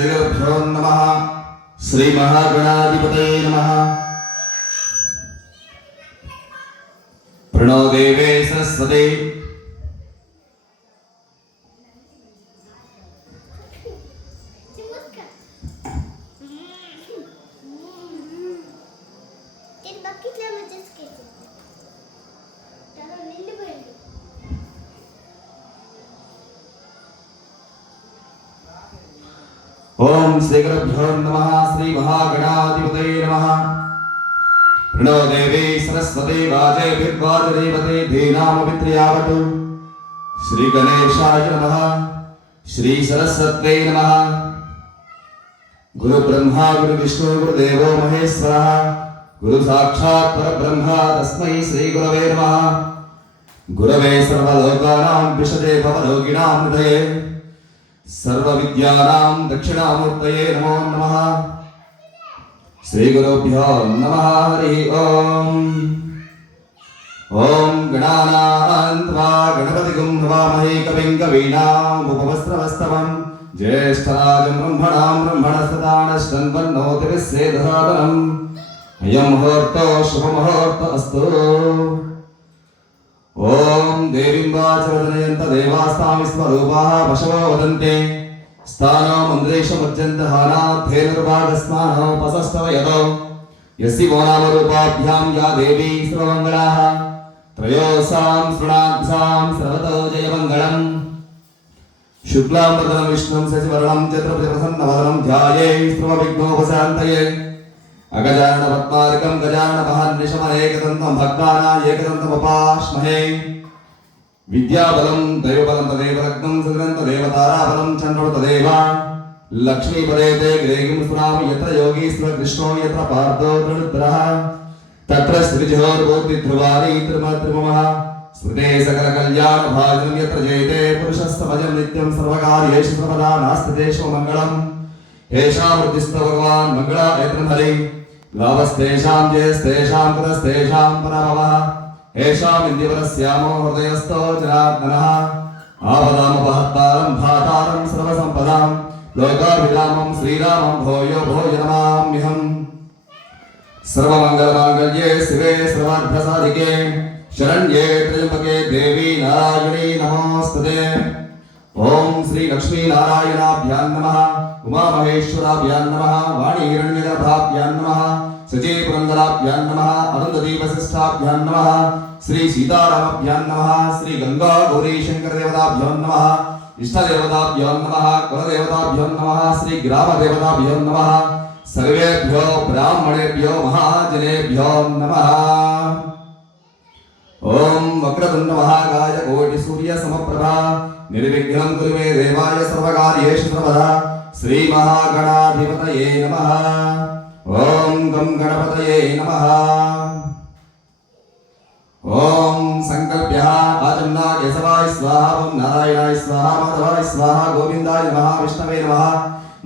श्रीगुरुभ्यो नमः। श्री महागणाधिपतये नमः। प्रणो देवे सरस्वती। ओम श्री गुरुभ्यो नमः। श्री महागणाधिपतये नमः। प्रणो देवी सरस्वती वाजे भिर्वाजदेवते धीनामभित्र्यावतु। श्री गणेशाय नमः। श्री सरस्वत्यै नमः। गुरु ब्रह्मा गुरु विष्णु गुरुदेवो महेश्वरः गुरु साक्षात् परब्रह्म तस्मै श्री गुरवे नमः। गुरवे सर्वलोकानां विशदे भवरोगिणां हृदये सर्वविद्यानां दक्षिणामूर्तये नमो नमः। श्री गुरुभ्यो नमः। हरि ओम। ओम गणानां त्वा गणपतिगुं हवामहे कविं कवीनामुपमस्रवस्तवं ज्येष्ठराजं ब्रह्मणां ब्रह्मणस्पदा नश्चन्वन्नोतिभिस्सेदसादनम् अयं मुहूर्तो शुभमुहूर्तो अस्तु। ओम देवीं वाचवदनयन्त देवास्तां स्वरूपाः पशवो वदन्ते स्थानो मन्द्रेशमुच्यन्तहानाद्धेनुर्भागस्मानो पसस्तव यतो यस्य वो नामरूपाभ्यां या देवी सर्वमङ्गलाः त्रयोसां शृणाभ्यां सर्वतो जयमङ्गलम्। शुक्लां वरदं विष्णुं शशिवर्णं चतुर्भुजप्रसन्नवदनं ध्यायेत् सर्वविघ्नोपशान्तये। अगजानन पद्मार्कं गजाननमहर्निशमनेकदन्तं भक्तानां एकदन्तमुपास्महे। विद्याबलं दैवबलं तदेव लग्नं सुग्नं तदेव ताराबलं चन्द्रो तदेव लक्ष्मीपदे ते ग्रेहिं स्मरामि। यत्र योगीश्वर कृष्णो यत्र पार्थो धनुर्धरः तत्र श्रीजोर्बोधिध्रुवानि त्रिमत्रिमः स्मृते सकलकल्याणभाजनं यत्र जयते पुरुषस्तमजं नित्यं सर्वकार्येषु सर्वदा नास्ति तेषु मङ्गलम्। येषां वृद्धिस्तो भगवान् मङ्गला एतन्हरि लाभस्तेषां जयस्तेषां कृतस्तेषां पराभवः येषाम् इन्द्रियवरस्यामो हृदयस्थो जनार्दनः। आपदामपहर्तारं भातारं सर्वसम्पदां लोकाभिरामं श्रीरामं भूयो भूयो नमाम्यहम्। सर्वमङ्गलमाङ्गल्ये शिवे सर्वार्थसाधिके शरण्ये त्र्यम्बके देवी नारायणी नमोस्तुते। ओम श्री लक्ष्मी नारायणाभ्यां नमः। उमा महेश्वराभ्यां नमः। वाणी हिरण्यगर्भाभ्यां नमः। सचे पुरन्दराभ्यां नमः। अरुन्धती वसिष्ठाभ्यां नमः। श्री सीतारामाभ्यां नमः। श्री गंगा गौरी शंकर देवताभ्यां नमः। इष्टदेवताभ्यां नमः। कुलदेवताभ्यां नमः। श्री ग्रामदेवताभ्यां नमः। सर्वेभ्यो ब्राह्मणेभ्यो महाजनेभ्यो नमः। ओम वक्रतुंड महाकाय कोटि सूर्य समप्रभा निर्विघ्नं कुरु मे देवाय सर्वकार्येषु सर्वदा। श्री महागणाधिपतये नमः। ओम गं गणपतये नमः। ओम संकल्प्यः आचमना केशवाय स्वाहा। ओम नारायणाय स्वाहा। माधवाय स्वाहा। गोविंदाय नमः। विष्णवे नमः।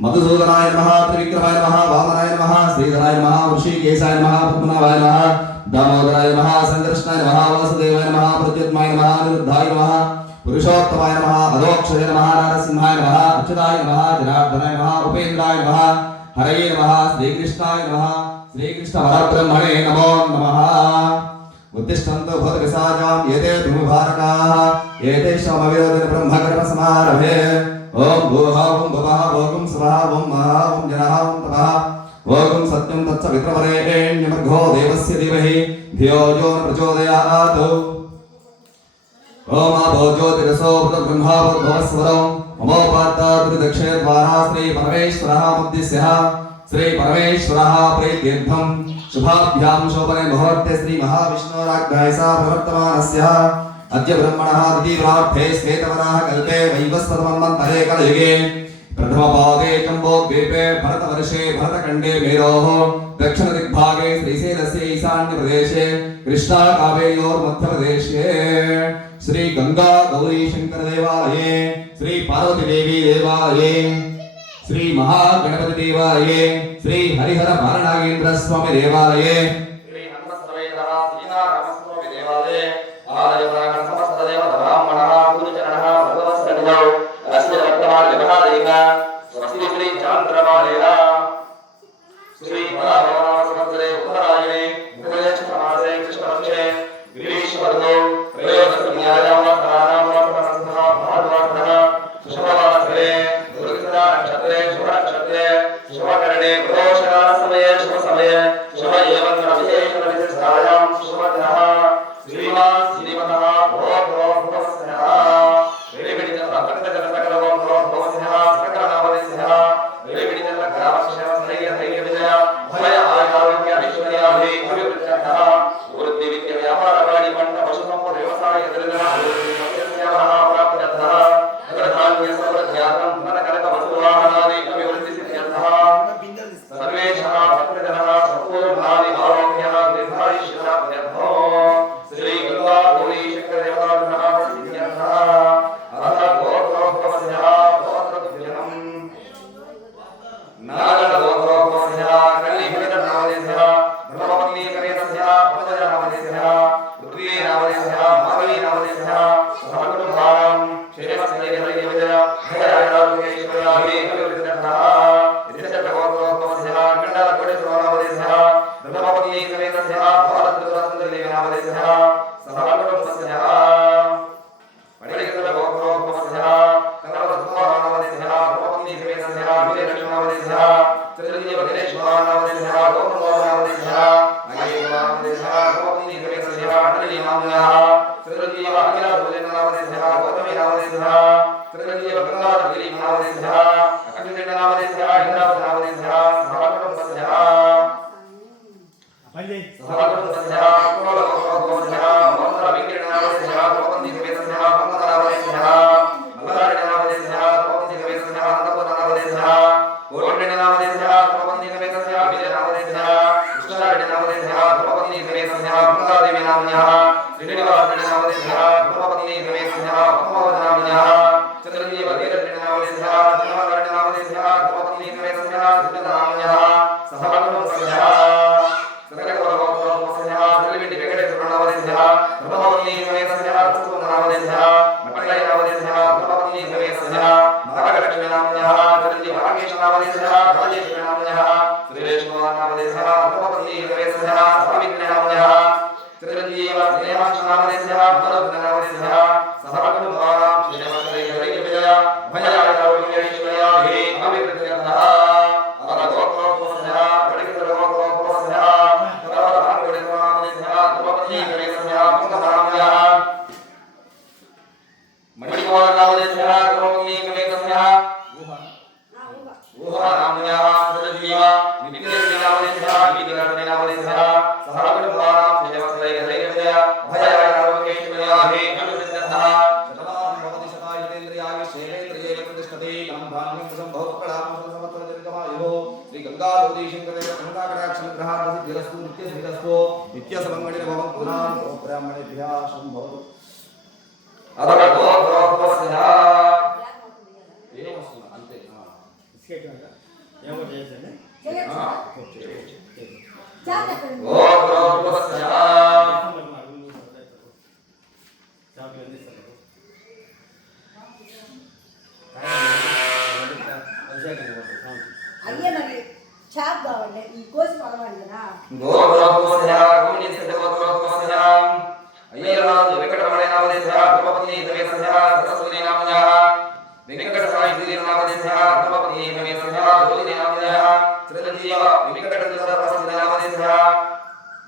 मधुसूदनाय नमः। त्रिविक्रमाय नमः। वामनाय नमः। श्रीधराय नमः। ऋषिकेशाय नमः। पद्मनाभाय नमः। दामोदराय नमः। संकृष्णाय नमः। वासुदेवाय नमः। प्रद्युम्नाय नमः। अनिरुद्धाय नमः। पुरुषोत्तमाय नमः। अधोक्षजाय नमः। नरसिंहाय नमः। अच्युताय नमः। जनार्दनाय नमः। उपेन्द्राय नमः। हरये नमः। श्रीकृष्णाय नमः। श्रीकृष्ण परब्रह्मणे नमो नमः। उत्तिष्ठन्तु भूतपिशाचाः एते धूमभारकाः एतेषामविरोधिन ब्रह्मकर्मसमारभे। ओम भूः ओम भुवः ओम स्वः ओम महः ओम जनः ओम तपः ओम सत्यं तत्सवितृवरेण्यमर्घो देवस्य धीमहि धियो यो न प्रचोदयात्। ओम आपो ज्योतिरसो ब्रह्मा भवस्वरो ममोपात्तात् दक्षिणे द्वारा श्री परमेश्वरः मुद्दिश्यः। श्री परमेश्वरः प्रीत्यर्थं शुभाभ्यां शोभने मुहूर्ते श्री महाविष्णोराज्ञया सा प्रवर्तमानस्य अद्य ब्रह्मणः द्वितीयप्रार्थे श्वेतवराह कल्पे वैवस्वतमन्वन्तरे कलयुगे प्रथमपादे जम्बोद्वीपे भरतवर्षे भरतखण्डे मेरोः दक्षिणदिग्भागे श्रीशैलस्य ईशान्यप्रदेशे कृष्णाकावेर्योर्मध्यप्रदेशे श्री गंगा गौरी शंकर देवालये श्री पार्वती देवी देवालये श्री महागणपति देवालये श्री हरिहर बालनागेन्द्र स्वामी देवालये श्री हनुमत समेत सीताराम स्वामी देवालये महादेवनागण समस्त देवता ब्राह्मणः गुरुजनः भगवत् सन्निधौ अस्य वर्तमान महादेव स्वस्ति श्री चांद्र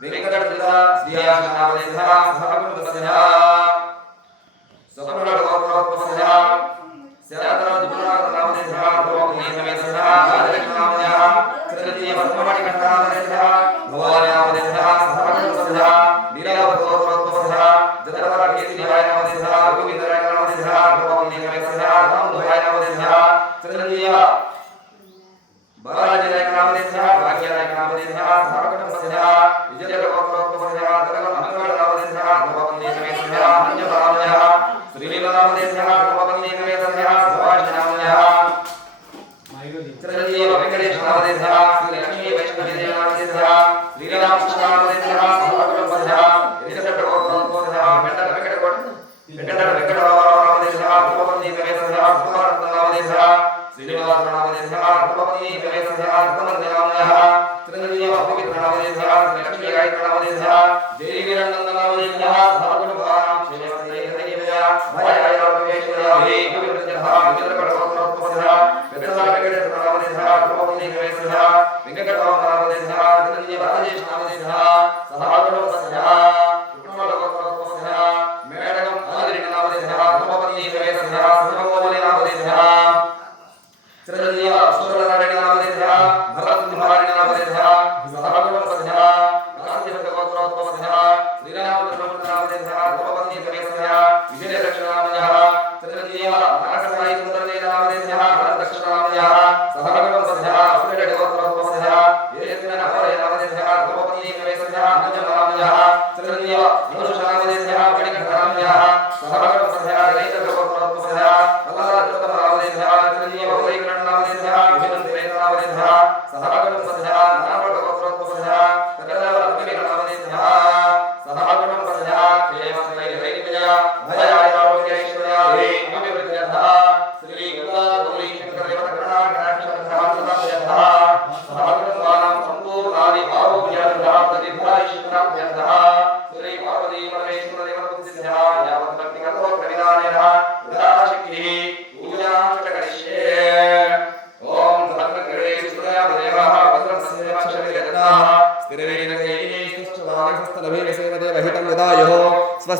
वेंकटरमण श्रीयाशनावलेशः सहकुटुम्बस्य